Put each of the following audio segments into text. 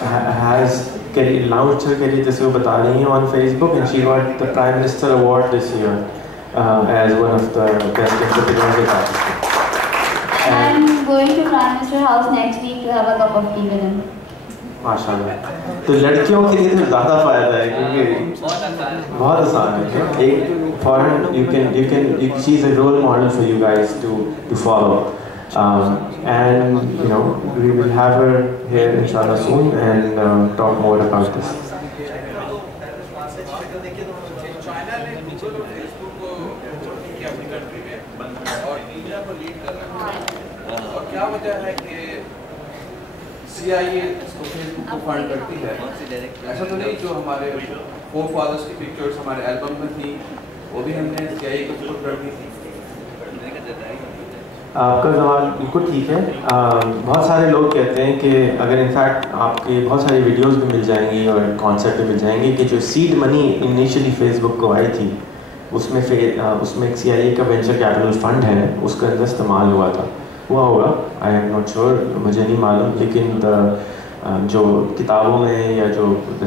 has launched her career, जैसे वो बता रही हैं, on Facebook, and she got the Prime Minister Award this year as one of the best entrepreneurs in Pakistan. I'm going to Prime Minister's house next week to have a cup of tea with him. माशाल्लाह। तो लड़कियों के लिए तो ज़्यादा फ़ायदा है क्योंकि बहुत आसान है। एक foreign she is a role model for you guys to follow. And you know, we will have her here inshallah soon and talk more about this. क्या वजह है कि CIA इसको फेसबुक को फंड करती है? ऐसा तो नहीं जो हमारे फोर फादर्स की पिक्चर्स हमारे एल्बम में थी वो भी हमने CIA को सपोर्ट कर दी थी। आपका सवाल बिल्कुल ठीक है। बहुत सारे लोग कहते हैं कि अगर इनफैक्ट आपके बहुत सारी वीडियोस भी मिल जाएंगी और कॉन्सेप्ट भी मिल जाएंगे कि जो सीड मनी इनिशियली फेसबुक को आई थी उसमें एक CIA का वेंचर कैपिटल फंड है, उसका अंदर इस्तेमाल हुआ होगा। आई एम नॉट श्योर, मुझे नहीं मालूम, लेकिन जो किताबों में या जो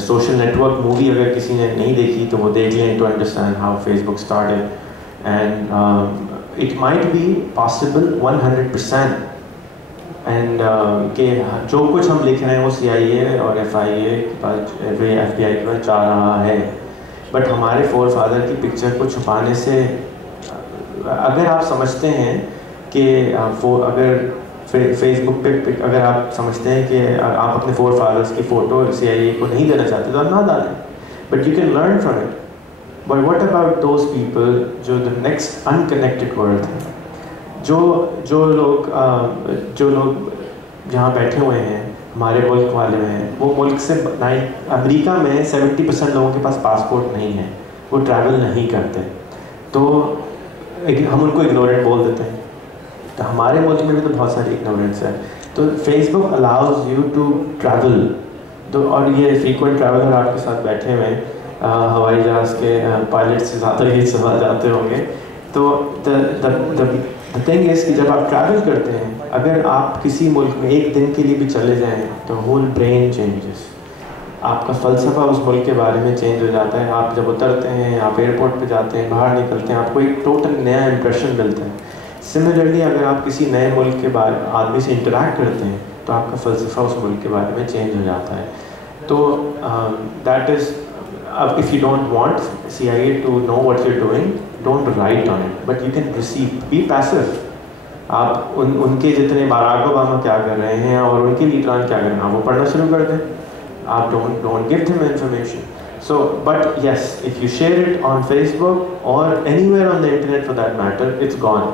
सोशल नेटवर्क मूवी अगर किसी ने नहीं देखी तो वो देख लें to understand how Facebook started and it might be possible 100% and कि जो कुछ हम लिख रहे हैं वो CIA और FIA के पास FBI के पास जा रहा है, बट हमारे फोर फादर की पिक्चर को छुपाने से अगर आप समझते हैं कि अगर फेसबुक पे अगर आप समझते हैं कि आप अपने फोर फादर्स की फ़ोटो CIA को नहीं देना चाहते तो आप ना डालें, but you can learn from it. But what about those people जो the next unconnected world है, जो लोग जहाँ बैठे हुए हैं हमारे मुल्क वाले हैं, वो मुल्क से अमेरिका में 70% लोगों के पास पासपोर्ट नहीं है, वो ट्रैवल नहीं करते, तो हम उनको इग्नोरेंट बोल देते हैं। तो हमारे मुल्क में भी तो बहुत सारी इग्नोरेंस है। तो Facebook allows you to travel, तो और ये फ्रीक्वेंट ट्रैवलर आपके साथ बैठे हुए हैं, हवाई जहाज़ के पायलट से ज़्यादा ये सवाल जाते होंगे। तो द थिंग इज़ कि जब आप ट्रैवल करते हैं, अगर आप किसी मुल्क में एक दिन के लिए भी चले जाएं तो होल ब्रेन चेंजेस, आपका फ़लसफ़ा उस मुल्क के बारे में चेंज हो जाता है। आप जब उतरते हैं, आप एयरपोर्ट पे जाते हैं, बाहर निकलते हैं, आपको एक टोटल नया इम्प्रेशन मिलता है। सिमिलरली अगर आप किसी नए मुल्क के बारे आदमी से इंटरेक्ट करते हैं तो आपका फ़लसफ़ा उस मुल्क के बारे में चेंज हो जाता है। तो that is if you don't want CIA to know what you're doing, don't write on it, but you can receive, be passive. आप उनके जितने बाराक ओबामा क्या कर रहे हैं और उनके लीडरान क्या कर रहे हैं, आप वो पढ़ना शुरू कर दें। आप don't give them information. So, but yes, if you share it on Facebook or anywhere on the internet for that matter, it's gone.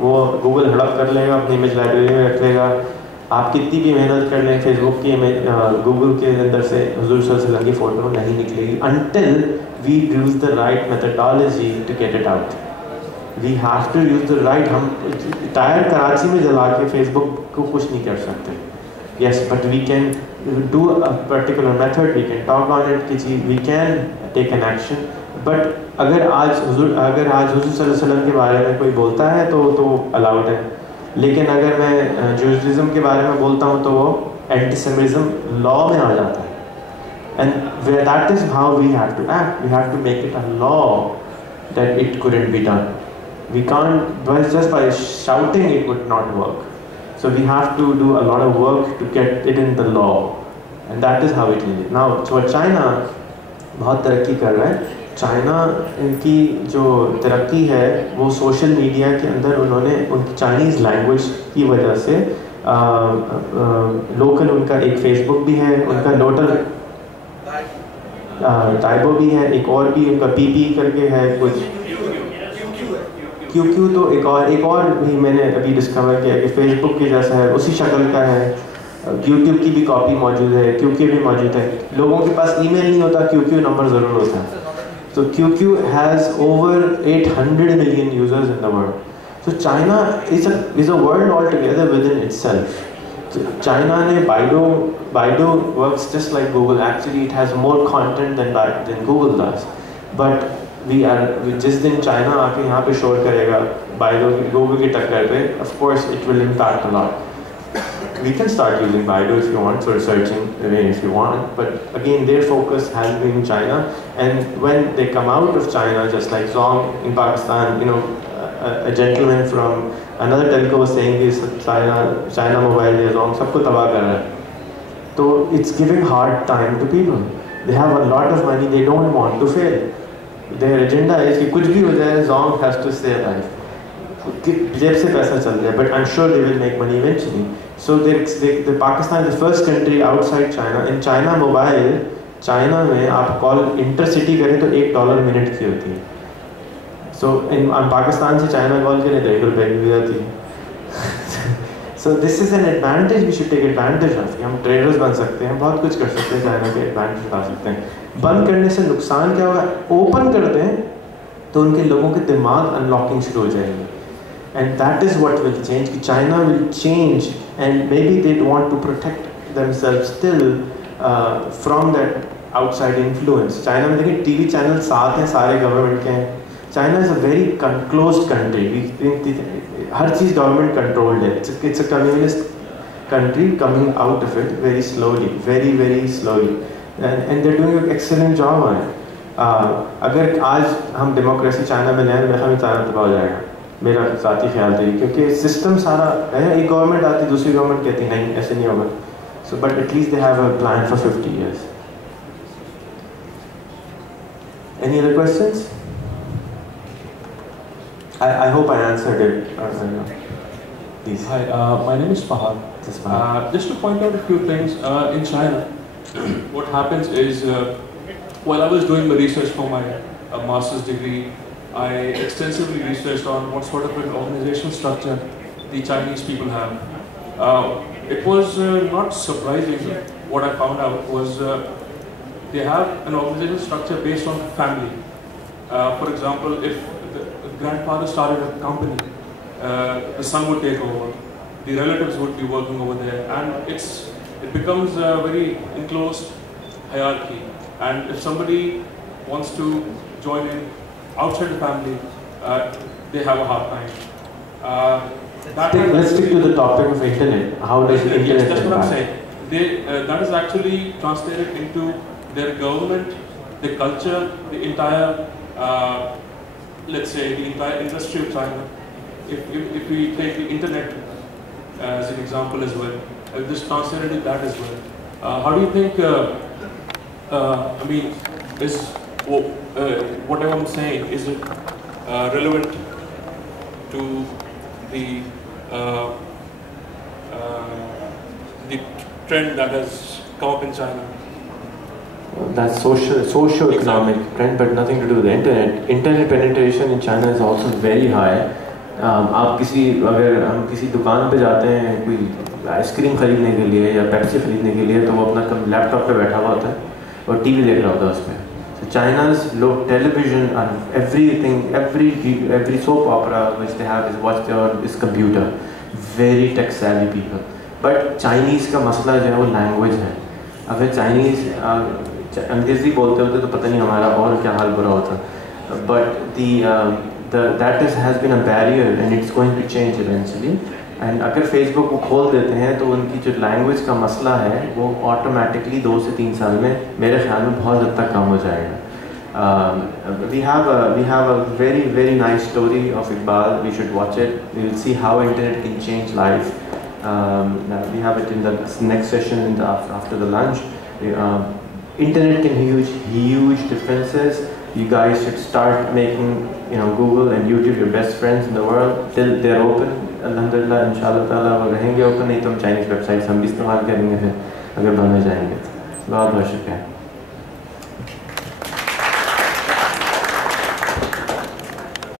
वो गूगल हड़प कर लेगा, अपनी इमेज लाइब्रेरी में रख लेगा। आप कितनी भी मेहनत कर लें, फेसबुक की गूगल के अंदर से हुजूर सल्लल्लाहु अलैहि वसल्लम की फ़ोटो नहीं निकलेगी until we use the right methodology to get it out. We have to use the right, हम टायर कराची में जला के फेसबुक को कुछ नहीं कर सकते। Yes, but we can do a particular method, we can talk on it, we can take an action. But अगर आज हुजूर सल्लल्लाहु अलैहि वसल्लम के बारे में कोई बोलता है तो अलाउड है, लेकिन अगर मैं ज्यूइज्म के बारे में बोलता हूँ तो वो एंटीसेमिटिज्म लॉ में आ जाता है। And that is how we have to act, we have to make it a law that it couldn't be done. We can't just by shouting, it would not work. So we have to do a lot of work to get it in the law, and that is how it is now. So China बहुत तरक्की कर रहा है। चाइना इनकी जो तरक्की है वो सोशल मीडिया के अंदर उन्होंने उनकी चाइनीज़ लैंग्वेज की वजह से लोकल उनका एक फेसबुक भी है, उनका लोटल टाइबो भी है, एक और भी उनका PP करके है कुछ, QQ तो एक और भी मैंने अभी डिस्कवर किया कि फेसबुक के जैसा है, उसी शक्ल का है। यूट्यूब की भी कॉपी मौजूद है, QQ भी मौजूद है। लोगों के पास ईमेल नहीं होता, QQ नंबर ज़रूर होता है। So QQ has over 800 million users in the world. So China is a world altogether within itself. So China ने Baidu works just like Google. Actually, it has more content than Google does. But जिस दिन China आके यहाँ पे शोर करेगा Baidu Google की टक्कर पे, of course it will impact a lot. we can start using Baidu if you want for searching if you want, but again their focus has been in China, and when they come out of China, just like Zong in Pakistan, you know, a gentleman from another telco was saying this, China mobile is Zong sabko tabah kar raha hai. So it's giving hard time to people. They have a lot of money, they don't want to fail. Their agenda is कि कुछ भी हो जाए, Zong has to stay alive. जेब से पैसा चल रहा है, but I'm sure they will make money eventually. So the Pakistan is the first country outside China. In China mobile, China में आप कॉल इंटरसिटी करें तो $1 मिनट की होती है. So in पाकिस्तान से चाइना कॉल करें तो ₹1 की भी आती है. So this is an advantage we should take advantage of. हम ट्रेडर्स बन सकते हैं, बहुत कुछ कर सकते हैं, चाइना के एडवांटेज उठा सकते हैं. बंद करने से नुकसान क्या होगा? ओपन कर दें तो उनके लोगों के दिमाग अनलॉकिंग शुरू हो जाएगी. And that is what will change. China will change, and maybe they want to protect themselves still from that outside influence. China में देखिए TV channel साथ हैं, सारे government के हैं. China is a very closed country. Her cheese government controlled है. It's a communist country coming out of it very slowly, very very slowly, and they're doing an excellent job on it. अगर आज हम democracy China में लाएं, मेरा China तबाह हो जाएगा. मेरा साथी ख्याल था, क्योंकि सिस्टम सारा है, एक गवर्नमेंट आती दूसरी गवर्नमेंट कहती नहीं ऐसे नहीं होगा. So but at least they have a plan for 50 years. Any other questions? I hope I answered it. Please. Hi, my name is Fahad. Just to point out a few things, in China, what happens is, while I was doing my research for my master's degree, I extensively researched on what sort of an organizational structure the Chinese people have. It was not surprising. What I found out was they have an organizational structure based on family. For example, if the grandfather started a company, the son would take over, the relatives would be working over there, and it becomes a very enclosed hierarchy. And if somebody wants to join in outside the family, they have a hard time. Let's stick to the topic of internet. How does the internet that's what I'm impact? saying. That is actually translated into their government, the culture, the entire, let's say, the entire industry of China. If we take the internet as an example as well, this translated to that as well. How do you think, I mean, whatever I'm saying, is it relevant to the trend that has come up in China? That's socio-economic trend, but nothing to do with the internet. Internet penetration in China is also very high. अगर हम किसी दुकान पे जाते हैं कोई आइसक्रीम खरीदने के लिए या पेप्सी खरीदने के लिए, तो वो अपना लैपटॉप पे बैठा हुआ होता है और टीवी देख रहा होता है उसमें. So China's television and everything, every soap opera which they have is watched on is computer. Very tech savvy people. But Chinese का मसला जो है वो language है. अगर Chinese अंग्रेजी बोलते होते तो पता नहीं हमारा और क्या हाल बुरा होता. But that has been a barrier, and it's going to change eventually. And अगर Facebook को खोल देते हैं तो उनकी जो language का मसला है वो automatically 2 से 3 साल में मेरे ख्याल में बहुत हद तक कम हो जाएगा. We have a very very nice story of Iqbal. We should watch it. We will see how internet can change life. We have it in the next session after the lunch. Internet can huge differences. You guys should start making, Google and YouTube your best friends in the world till they're open. Alhamdulillah, inshallah ta'ala वो रहेंगे open, नहीं तो हम Chinese websites हम भी इस्तेमाल करेंगे फिर अगर बंद हो जाएंगे. बहुत बहुत शुक्रिया.